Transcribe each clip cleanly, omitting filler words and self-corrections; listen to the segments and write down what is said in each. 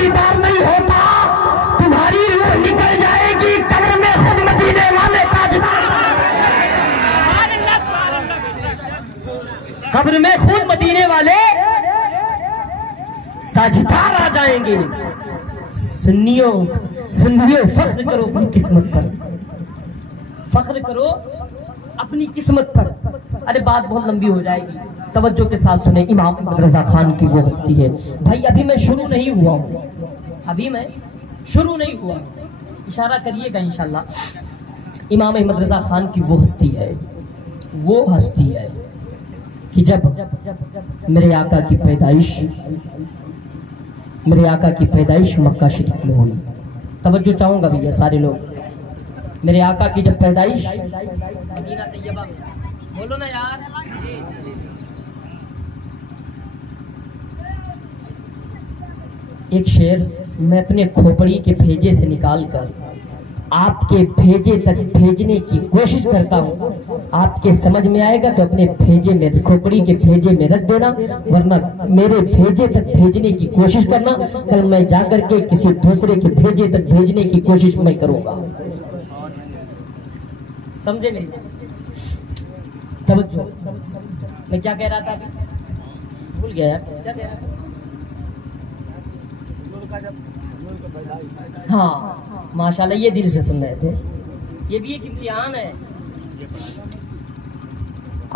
دیدار نہیں ہوتا تمہاری روح نکل جائے گی قبر میں خود مدینے والے تاجدار، قبر میں خود مدینے والے تاجدار آ جائیں گے۔ سنیوں فخر کرو اپنی قسمت پر، فخر کرو اپنی قسمت پر۔ ارے بات بہت لمبی ہو جائے گی، توجہ کے ساتھ سنیں۔ امام احمد رضا خان کی وہ ہستی ہے بھائی، ابھی میں شروع نہیں ہوا ہوں، اشارہ کریے گا انشاءاللہ۔ امام احمد رضا خان کی وہ ہستی ہے کہ جب میرے آقا کی پیدائش مکہ شریف میں ہوئی۔ توجہ چاہوں گا بھیا سارے لوگ، میرے آقا کی جب پیدائش مدینہ طیبہ میں، بولو نا یار، ایک شعر میں اپنے کھوپڑی کے بھیجے سے نکال کر آپ کے بھیجے تک بھیجنے کی کوشش کرتا ہوں۔ آپ کے سمجھ میں آئے گا تو اپنے بھیجے میں، کھوپڑی کے بھیجے میں رکھ دینا، ورنہ میرے بھیجے تک بھیجنے کی کوشش کرنا، کل میں جا کر کے کسی دوسرے کے بھیجے تک بھیجنے کی کوشش میں کروں گا۔ سمجھے نہیں؟ توجہ، میں کیا کہہ رہا تھا، بھول گیا یار، کیا کہہ رہا تھا؟ ہاں ماشاءاللہ، یہ دل سے سن رہے تھے، یہ بھی ایک امتحان ہے۔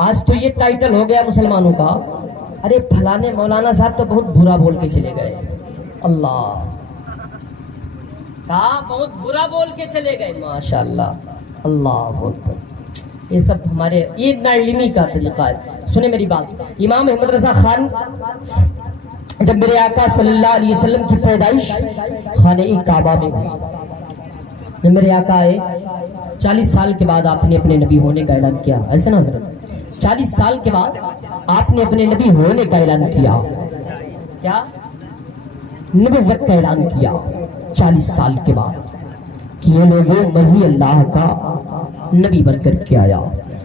آج تو یہ ٹائٹل ہو گیا مسلمانوں کا، ارے پھلانے مولانا صاحب تو بہت برا بول کے چلے گئے، اللہ کہا بہت برا بول کے چلے گئے، ماشاءاللہ، اللہ اکبر۔ یہ سب ہمارے یہ ناعلمی کا طریقہ ہے۔ سنیں میری بات، امام احمد رضا خان جب میرے آقا صلی اللہ علیہ وسلم کی پیدائش خانہ کعبہ میں ہوئی، جب میرے آقا آئے 40 سال کے بعد آپ نے اپنے نبی ہونے کا اعلان کیا، ایسے نا حضرت، 40 سال کے بعد آپ نے اپنے نبی ہونے کا اعلان کیا، کیا نبوت کا اعلان کیا 40 سال کے بعد کہ یہ لوگوں میں ہی اللہ کا نبی بن کر کے آیا،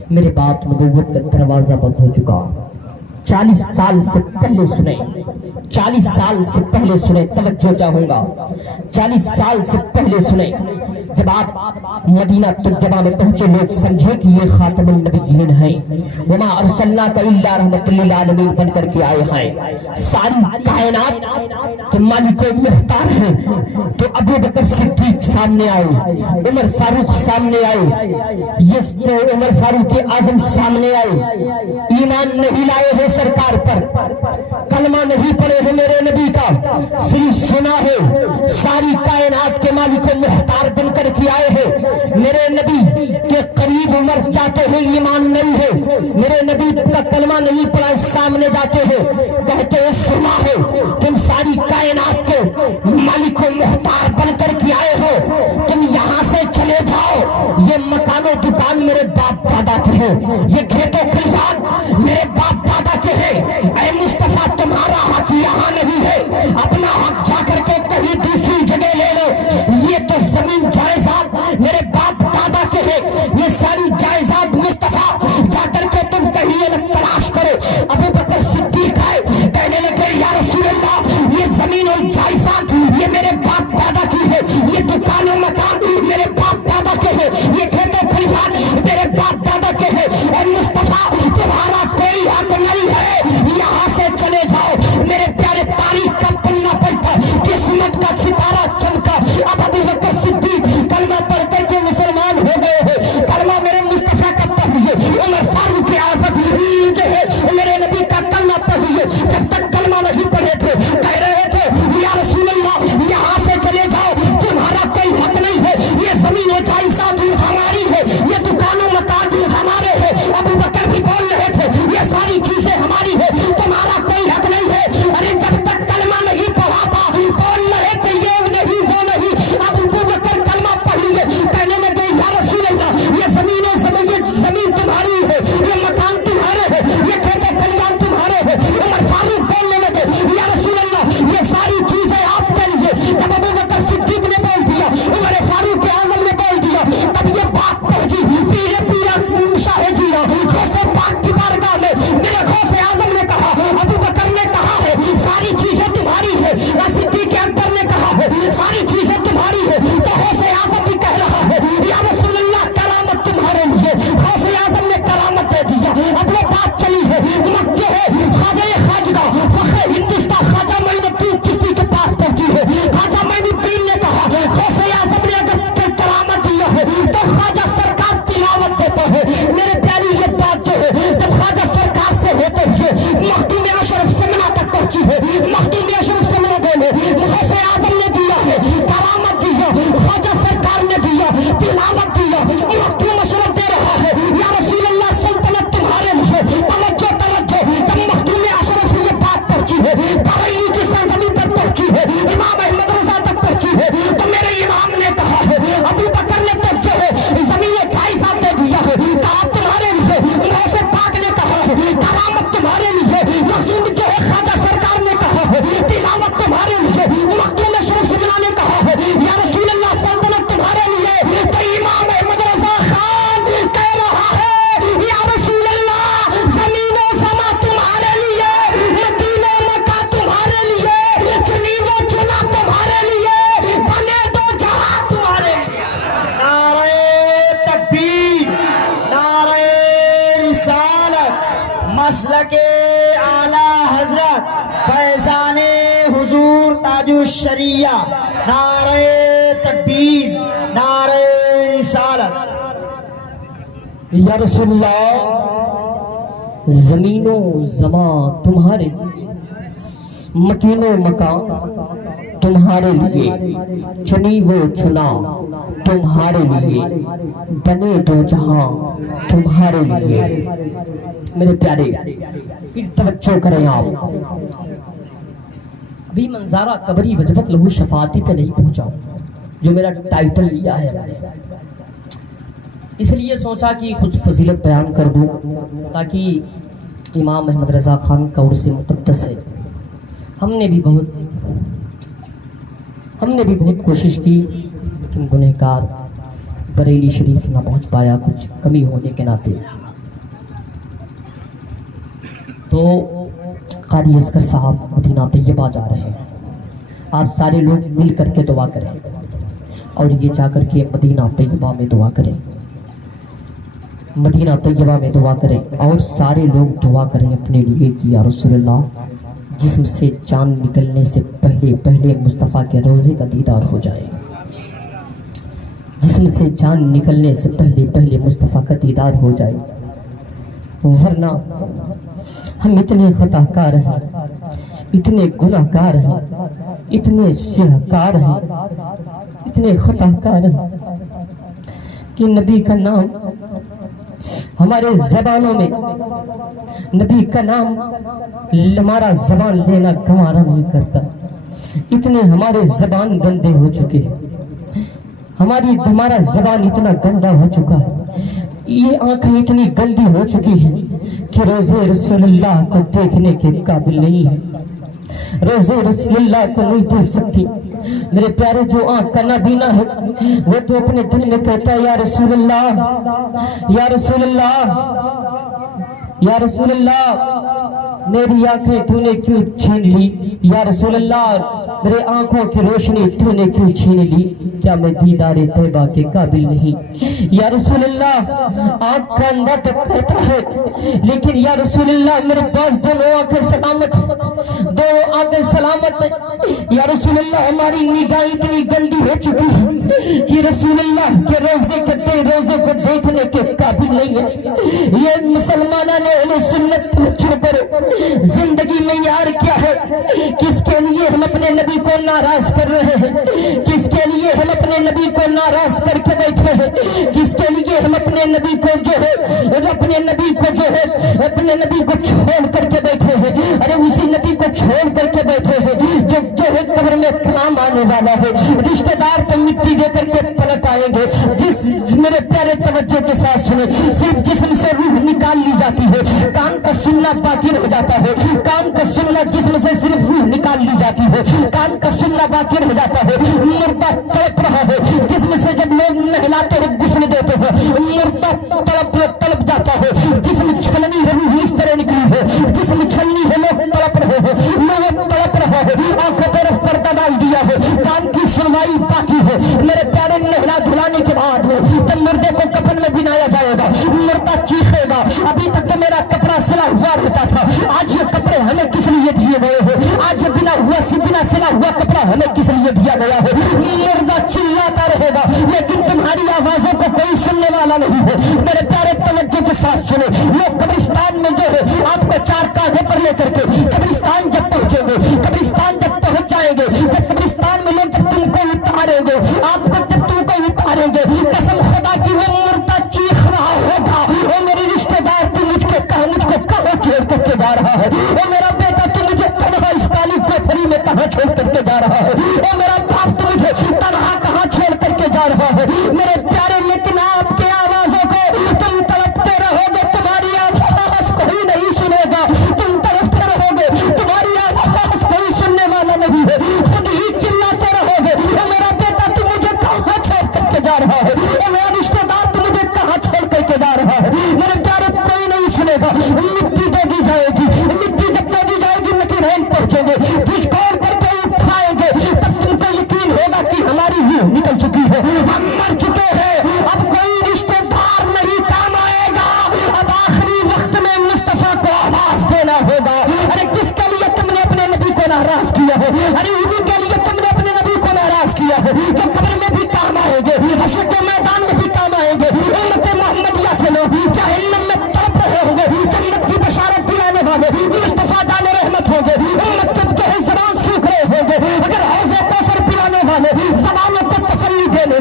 میرے بعد نبوت کا دروازہ بند ہو چکا۔ 40 سال سے پہلے سنیں، 40 سال سے پہلے سنیں، توجہ چاہوں گا، 40 سال سے پہلے سنیں۔ جب آپ مدینہ طیبہ میں پہنچے، لوگ سمجھے کہ یہ خاتم النبیین ہیں، وما ارسلناک الا رحمۃ للعالمین بن کر کے آئے ہیں، ساری کائنات کے مالک و مختار ہیں۔ تو ابو بکر صدیق سامنے آئے، عمر فاروق سامنے آئے، یہ عمر فاروق اعظم سامنے آئے، ایمان نہیں لائے ہیں سرکار پر، کلمہ نہیں پڑھے ہیں میرے نبی کا، صرف سنا ہے، ساری کائنات کے مالک و مختار بن کر کے آئے ہیں، میرے نبی کے قریب عمر جاتے ہیں، ایمان نہیں ہے، میرے نبی کا کلمہ نہیں پڑھا، سامنے جاتے ہیں، کہتے ہیں سنا ہے، تم ساری کائنات کے مالک و مختار بن کر کے آئے ہو، تم یہاں سے چلے جاؤ، یہ مکان و دکان میرے باپ دادا کے ہیں، یہ کھیت و کھلیان میرے باپ دادا کے ہیں، اے مصطفیٰ تمہارا حق یہاں نہیں ہے، اپنا حق جا کر کے کہیں دوسری جگہ لے لو، یہ تو زمین جائیداد میرے باپ دادا کے ہیں، یہ ساری جائیداد مصطفیٰ جا کر کے تم کہیں الگ تلاش کرو۔ ابو بکر صدیق آئے، کہنے لگے یا رسول اللہ، یہ زمین اور جائیداد یہ میرے باپ دادا کی ہے، یہ دکان و مکان میرے باپ دادا کے ہیں، یہ کھیت و کھلیان میرے باپ دادا کے ہیں، اور تاج الشریعہ، نعرہ تکبیر، نعرہ رسالت۔ یا رسول اللہ، زمین و زمان تمہارے، مکین و مکان تمہارے لیے، چنی وہ چنا تمہارے لیے، بنے دو جہاں تمہارے لیے۔ میرے پیارے پھر توجہ کریں آپ، ابھی منظارہ قبری وجبت لہو شفاعتی پہ نہیں پہنچا جو میرا ٹائٹل لیا ہے میں نے، اس لیے سوچا کہ کچھ فضیلت بیان کر دوں تاکہ امام احمد رضا خان کا عرس مقدس ہے۔ ہم نے بھی بہت کوشش کی لیکن گنہگار بریلی شریف نہ پہنچ پایا کچھ کمی ہونے کے ناطے۔ تو قاری اصغر صاحب مدینہ طیبہ جا رہے ہیں، آپ سارے لوگ مل کر کے دعا کریں اور یہ جا کر کے مدینہ طیبہ میں دعا کریں، مدینہ طیبہ میں دعا کریں اور سارے لوگ دعا کریں اپنے لیے کہ یا رسول اللہ جسم سے جان نکلنے سے پہلے مصطفیٰ کے روضے کا دیدار ہو جائے، جسم سے جان نکلنے سے پہلے مصطفیٰ کا دیدار ہو جائے، ورنہ ہم اتنے خطا کار ہیں، اتنے گناہ کار ہیں، اتنے سیاہکار ہیں، اتنے خطا کار ہیں کہ نبی کا نام ہمارے زبانوں میں، نبی کا نام ہمارا زبان لینا گوارا نہیں کرتا، اتنے ہمارے زبان گندے ہو چکے ہیں، ہمارا زبان اتنا گندا ہو چکا ہے، یہ آنکھیں اتنی گندی ہو چکی ہیں کہ روزے رسول اللہ کو دیکھنے کے قابل نہیں ہے، روزے رسول اللہ کو نہیں دیکھ سکتی۔ میرے پیارے جو آنکھ کا نابینا ہے وہ تو اپنے دل میں کہتا ہے یا رسول اللہ، یا رسول اللہ، یا رسول اللہ میری آنکھیں تو نے کیوں چھین لی، یا رسول اللہ میرے آنکھوں کی روشنی تو نے کیوں چھین لی، کیا میں دیدار طیبہ کے قابل نہیں؟ یا رسول اللہ آنکھ کا اندھا تو کہتا ہے لیکن یا رسول اللہ میرے پاس دونوں آنکھیں سلامت ہیں، دو آنکھیں سلامت ہیں، یا رسول اللہ ہماری نگاہ اتنی گندی ہو چکی ہے کہ رسول اللہ کے روزے کو دیکھنے کے قابل نہیں ہے۔ یہ مسلمانوں نے اہل سنت چھوڑ کر زندگی میں یار کیا ہے، کس کے لیے ہم اپنے نبی کو ناراض کر رہے ہیں، کس کے لیے ہم اپنے نبی کو ناراض کر کے بیٹھے ہیں، کس کے لیے ہم اپنے نبی کو جو ہے اپنے نبی کو چھوڑ کر کے بیٹھے ہیں، ارے اسی نبی کو چھوڑ کر کے بیٹھے ہیں جو ہے قبر میں کام آنے والا ہے، رشتہ دار تو مٹی دے کر کے پلٹ آئیں گے۔ میرے پیارے توجہ کے ساتھ سنیں، صرف جسم سے روح نکال لی جاتی ہے، کان کا سننا باقی رہ جاتا ہے، کان کا سننا جسم سے صرف روح نکال لی جاتی ہے، کان کا سننا باقی رہ جاتا ہے، مردہ تڑپ رہا ہے، جسم سے جب لوگ نہلاتے ہیں غسل دیتے ہیں مردہ تڑپ جاتا ہے، جسم چھلنی ہے روح اس طرح نکلی ہے، جسم چھلنی ہے لوگ تڑپ رہے ہیں، لوگ تڑپ رہا ہے، آنکھوں طرف پردہ ڈال دیا ہے، کان کی سنوائی باقی ہے۔ میرے پیارے نہلا دھلانے کے بعد جب مردے کو کفن میں بنایا جائے گا مردہ چیخے گا ابھی تک تو میرا کپڑا سلا ہوا رہتا تھا، آج یہ کپڑے ہمیں کس لیے دیے گئے ہیں، آج یہ بنا سلا ہوا کپڑا ہمیں کس لیے دیا گیا ہے۔ مردہ چلاتا رہے گا لیکن تمہاری آوازوں کو کوئی سننے والا نہیں ہے۔ میرے پیارے توجہ کے ساتھ سنو، لوگ قبرستان میں جو ہے آپ کو چار کاغذ پر لے کر کے قبرستان جب پہنچیں گے، قبرستان جب پہنچ جائیں گے، جب قبرستان میں لوگ جب تم کو اتاریں گے، آپ کو جب تم کو اتاریں گے، قسم خدا کی وہ مردہ چیخ رہا ہوگا او میرے رشتے دار تو مجھ کو کہاں چھوڑ کر کے جا رہا ہے، او میرا بیٹا تو مجھے تنہا اس کالی کوٹھری میں کہاں چھوڑ کر کے جا رہا ہے، او میرا باپ تو مجھے تنہا کہاں چھوڑ کر کے جا رہا ہے۔ میرے پیارے لیکن آپ کی آوازوں کو تم تڑپتے رہو گے، تمہاری آواز کوئی نہیں سنے گا، تم تڑپتے رہو گے،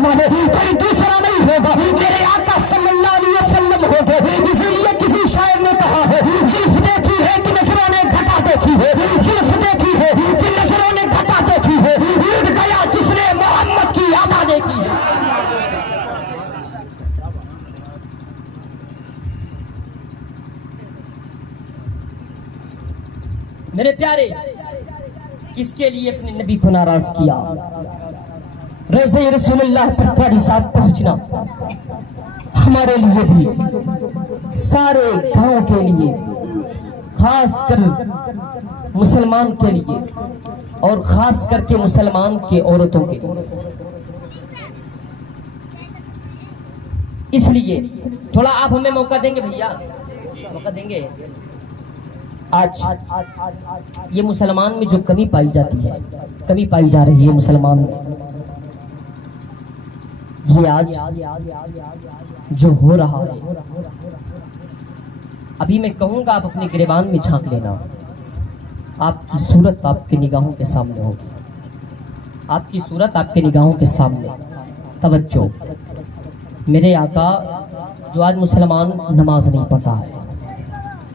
والے کوئی دوسرا نہیں ہوگا، میرے آقا صلی اللہ علیہ وسلم ہوگے۔ اسی لیے کسی شاعر نے کہا ہے زلف دیکھی ہے کہ نظروں نے گھٹا دیکھی ہے، زلف دیکھی ہے کہ نظروں نے گھٹا دیکھی ہے، اڑ گیا جس نے محمد کی ادا دیکھی ہے۔ میرے پیارے، کس کے لیے اپنے نبی کو ناراض کیا؟ روزے رسول اللہ پر قاری صاحب پہنچنا ہمارے لیے بھی، سارے گاؤں کے لیے، خاص کر مسلمان کے لیے اور خاص کر کے مسلمان کے عورتوں کے لیے، اس لیے تھوڑا آپ ہمیں موقع دیں گے بھیا، موقع دیں گے؟ آج یہ مسلمان میں جو کمی پائی جاتی ہے، کمی پائی جا رہی ہے مسلمان میں، یہ آج جو ہو رہا ہے، ابھی میں کہوں گا آپ اپنے گریبان میں جھانک لینا، آپ کی صورت آپ کی نگاہوں کے سامنے ہوگی، آپ کی صورت آپ کے نگاہوں کے سامنے۔ توجہ، میرے آقا جو آج مسلمان نماز نہیں پڑھ رہا ہے،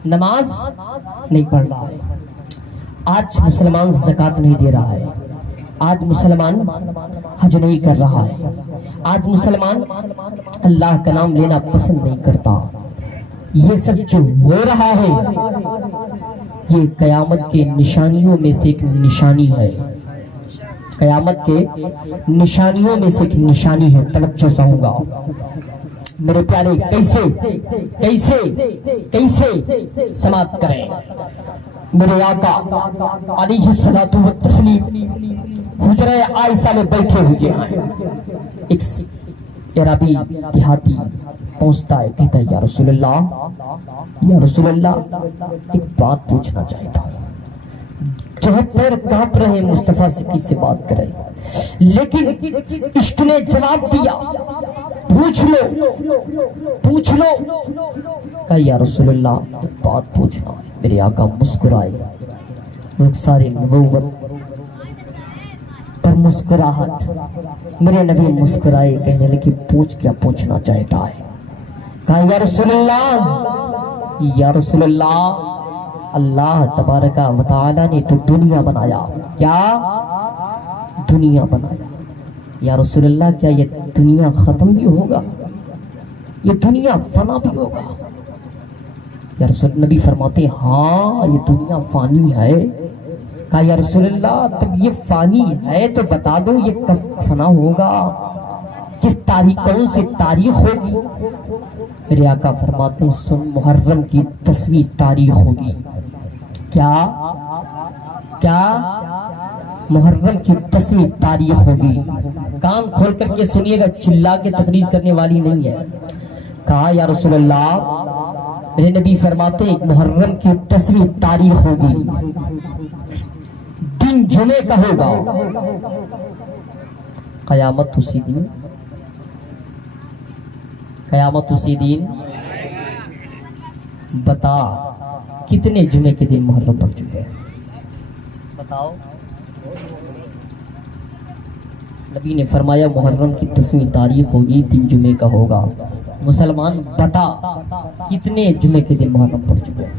نماز نہیں پڑھ رہا ہے، آج مسلمان زکوٰۃ نہیں دے رہا ہے، آج مسلمان حج نہیں کر رہا ہے، آج مسلمان اللہ کا نام لینا پسند نہیں کرتا، یہ سب جو ہو رہا ہے یہ قیامت کے نشانیوں میں سے ایک نشانی ہے، قیامت کے نشانیوں میں سے ایک نشانی ہے۔ توجہ چاہوں گا میرے پیارے، کیسے کیسے کیسے سماعت کریں؟ میرے آقا علیہ الصلوۃ والتسلیم حجرہ عائشہ میں بیٹھے ہوئے ہیں، ایک عربی دیہاتی پہنچتا ہے، کہتا ہے یا رسول اللہ، یا رسول اللہ ایک بات پوچھنا چاہتا ہوں۔ جو ہے پیر کانپ رہے مصطفیٰ سے کس سے بات کریں، لیکن عشق نے جواب دیا، پوچھ لو پوچھ لو۔ کہا یا رسول اللہ ایک بات پوچھنا ہے۔ میرے آقا مسکرائے، لوگ سارے نبوت پر مسکراہٹ، میرے نبی مسکرائے، کہنے لگے پوچھ کیا پوچھنا چاہتا ہے؟ کہا یا رسول اللہ، یا رسول اللہ، اللہ تبارک و تعالی نے تو دنیا بنایا، کیا دنیا بنایا؟ یا رسول اللہ کیا یہ دنیا ختم بھی ہوگا؟ یہ دنیا فنا بھی ہوگا؟ یا رسول نبی فرماتے ہیں ہاں یہ دنیا فانی ہے۔ کہا یا رسول اللہ تب یہ فانی ہے تو بتا دو یہ کب فنا ہوگا، کس تاریخ، کون سی تاریخ ہوگی؟ میرے آقا فرماتے ہیں سن محرم کی 10ویں تاریخ ہوگی۔ کیا کیا محرم کی 10ویں تاریخ ہوگی؟ کان کھول کر کے سنیے گا، چلا کے تقریر کرنے والی نہیں ہے۔ کہا یا رسول اللہ، میرے نبی فرماتے ہیں محرم کی 10ویں تاریخ ہوگی، دن جمعے کا ہوگا، قیامت اسی دن، قیامت اسی دن۔ بتا کتنے جمعے کے دن محرم پڑ چکے ہیں؟ بتاؤ۔ نبی نے فرمایا محرم کی 10ویں تاریخ ہوگی، دن جمعے کا ہوگا۔ مسلمان بتا کتنے جمعے کے دن محرم پڑ چکے ہیں؟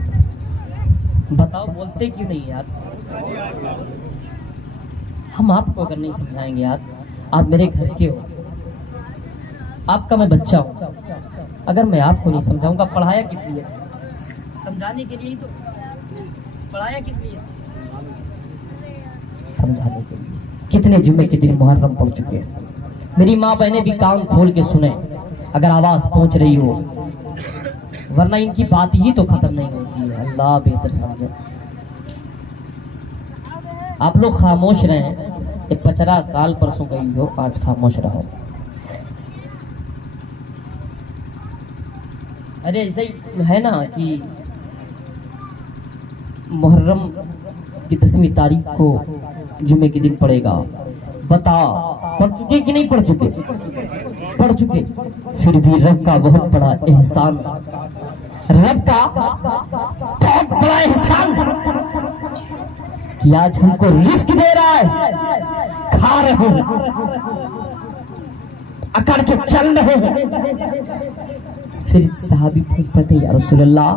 بتاؤ، بولتے کیوں نہیں یار؟ ہم آپ کو اگر نہیں سمجھائیں گے یار، آپ میرے گھر کے ہو، آپ کا میں بچہ ہوں، اگر میں آپ کو نہیں سمجھاؤں گا، پڑھایا کس لیے؟ سمجھانے کے لیے، تو پڑھایا کس لیے؟ سمجھانے کے لیے۔ کتنے جمعے کے دن محرم پڑ چکے ہیں؟ میری ماں بہنیں بھی کان کھول کے سنیں اگر آواز پہنچ رہی ہو، ورنہ ان کی بات ہی تو ختم نہیں ہوتی ہے۔ اللہ بہتر سمجھے۔ آپ لوگ خاموش رہیں، ایک پچرا کال پرسوں گئی ہو، آج خاموش رہو۔ ارے ایسا ہی ہے نا کہ محرم کی 10ویں تاریخ کو جمعے کے دن پڑے گا، بتا پڑھ چکے کہ نہیں پڑھ چکے؟ پڑھ چکے۔ پھر بھی رب کا بہت بڑا احسان، رب کا بہت بڑا احسان کہ آج ہم کو رزق دے رہا ہے، کھا رہے ہیں، اکڑ کے چل رہے ہیں. پھر صحابی پوچھتے ہیں یا رسول اللہ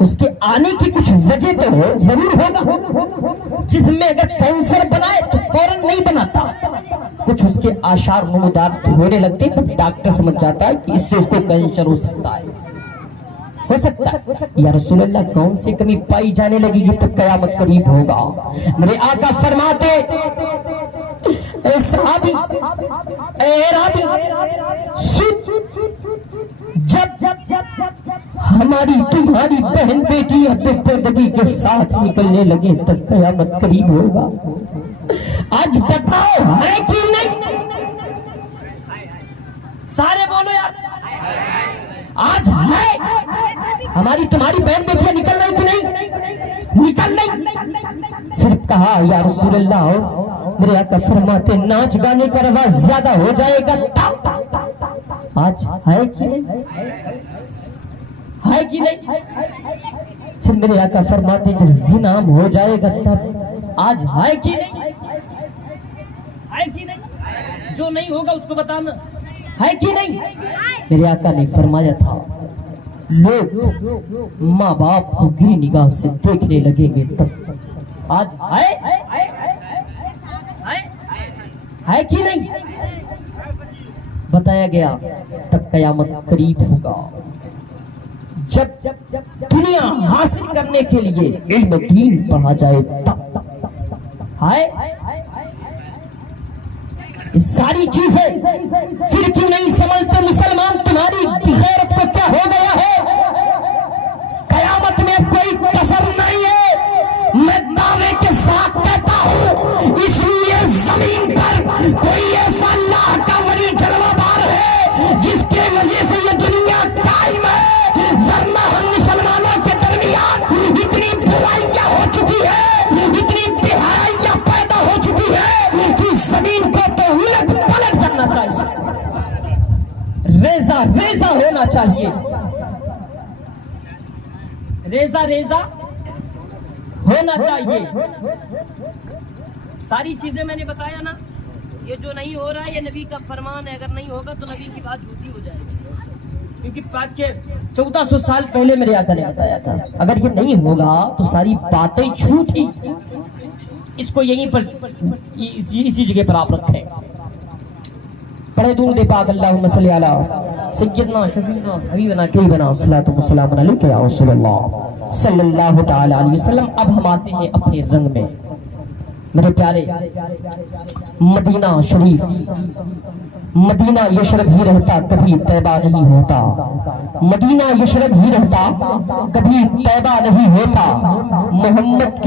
اس کے آنے کی کچھ وجہ تو ہو, ضرور ہوگا. جس میں اگر کینسر بنائے تو فوراً نہیں بناتا, کچھ اس کے آثار نمودار ہونے لگتے تو ڈاکٹر سمجھ جاتا ہے کہ اس سے اس کو کینسر ہو سکتا ہے, ہو سکتا ہے. یا رسول اللہ کون سی کمی پائی جانے لگے گی تو قیامت قریب ہوگا. میرے آقا فرماتے اے صحابی, اے رابی, جب ہماری تمہاری بہن بیٹیاں پردگی کے ساتھ نکلنے لگے تو قیامت قریب ہوگا. آج بتاؤ ہے کہ نہیں؟ سارے بولو یار, آج ہے ہماری تمہاری بہن بیٹیاں نکل رہی کہ نہیں؟ نکل نہیں. پھر کہا یا رسول اللہ, میرے آقا فرماتے ناچ گانے کا رواج زیادہ ہو جائے گا تب. آج ہے کہ نہیں؟ ہے کہ نہیں؟ پھر میرے آقا فرماتے جب زنا ہو جائے گا تب. آج ہے کہ نہیں؟ ہے کہ نہیں؟ جو نہیں ہوگا اس کو بتانا, ہے کہ نہیں؟ میرے آقا نے فرمایا تھا لوگ ماں باپ کو گری نگاہ سے دیکھنے لگیں گے تب. آج ہے کہ نہیں؟ بتایا گیا تب قیامت قریب ہوگا. جب دنیا حاصل کرنے کے لیے علم دین پڑھا جائے تب. ساری چیزیں پھر کیوں نہیں سمجھتے مسلمان تمہاری غیرت کو کیا ہو گیا ہے؟ قیامت میں کوئی کسر نہیں ہے. میں دعوے کے ساتھ کہتا ہوں اس لیے زمین پر کوئی ایسا اللہ کا ولی جلوہ بار ہے جس کی وجہ سے یہ دنیا قائم ہے, ورنہ ہم مسلمانوں کے درمیان اتنی برائیاں ہو چکی ہے, اتنی بہائیاں پیدا ہو چکی ہے کہ زمین کو تو الٹ پلٹ جانا چاہیے, ریزہ ریزہ ہونا چاہیے, ریزہ ریزہ ہونا چاہیے. ساری چیزیں میں نے بتایا نا, یہ جو نہیں ہو رہا ہے یہ نبی کا فرمان ہے, اگر نہیں ہوگا تو نبی کی بات جھوٹی ہو جائے گی, کیونکہ آج کے 1400 سال پہلے میرے آقا نے بتایا تھا اگر یہ نہیں ہوگا تو ساری باتیں جھوٹی. اس کو یہیں پر اسی جگہ پر آپ رکھیں. پڑھے درود پاک اللہم صلی علی سیدنا شفیعنا حبیبنا قریبنا صلاۃ و سلام علیک یا رسول اللہ صلی اللہ تعالی علیہ وسلم. اب ہم آتے ہیں اپنے رنگ میں. میرے پیارے مدینہ شریف, مدینہ یشرب ہی رہتا کبھی طیبہ نہیں ہوتا. مدینہ یشرب ہی رہتا کبھی طیبہ نہیں ہوتا. محمد کی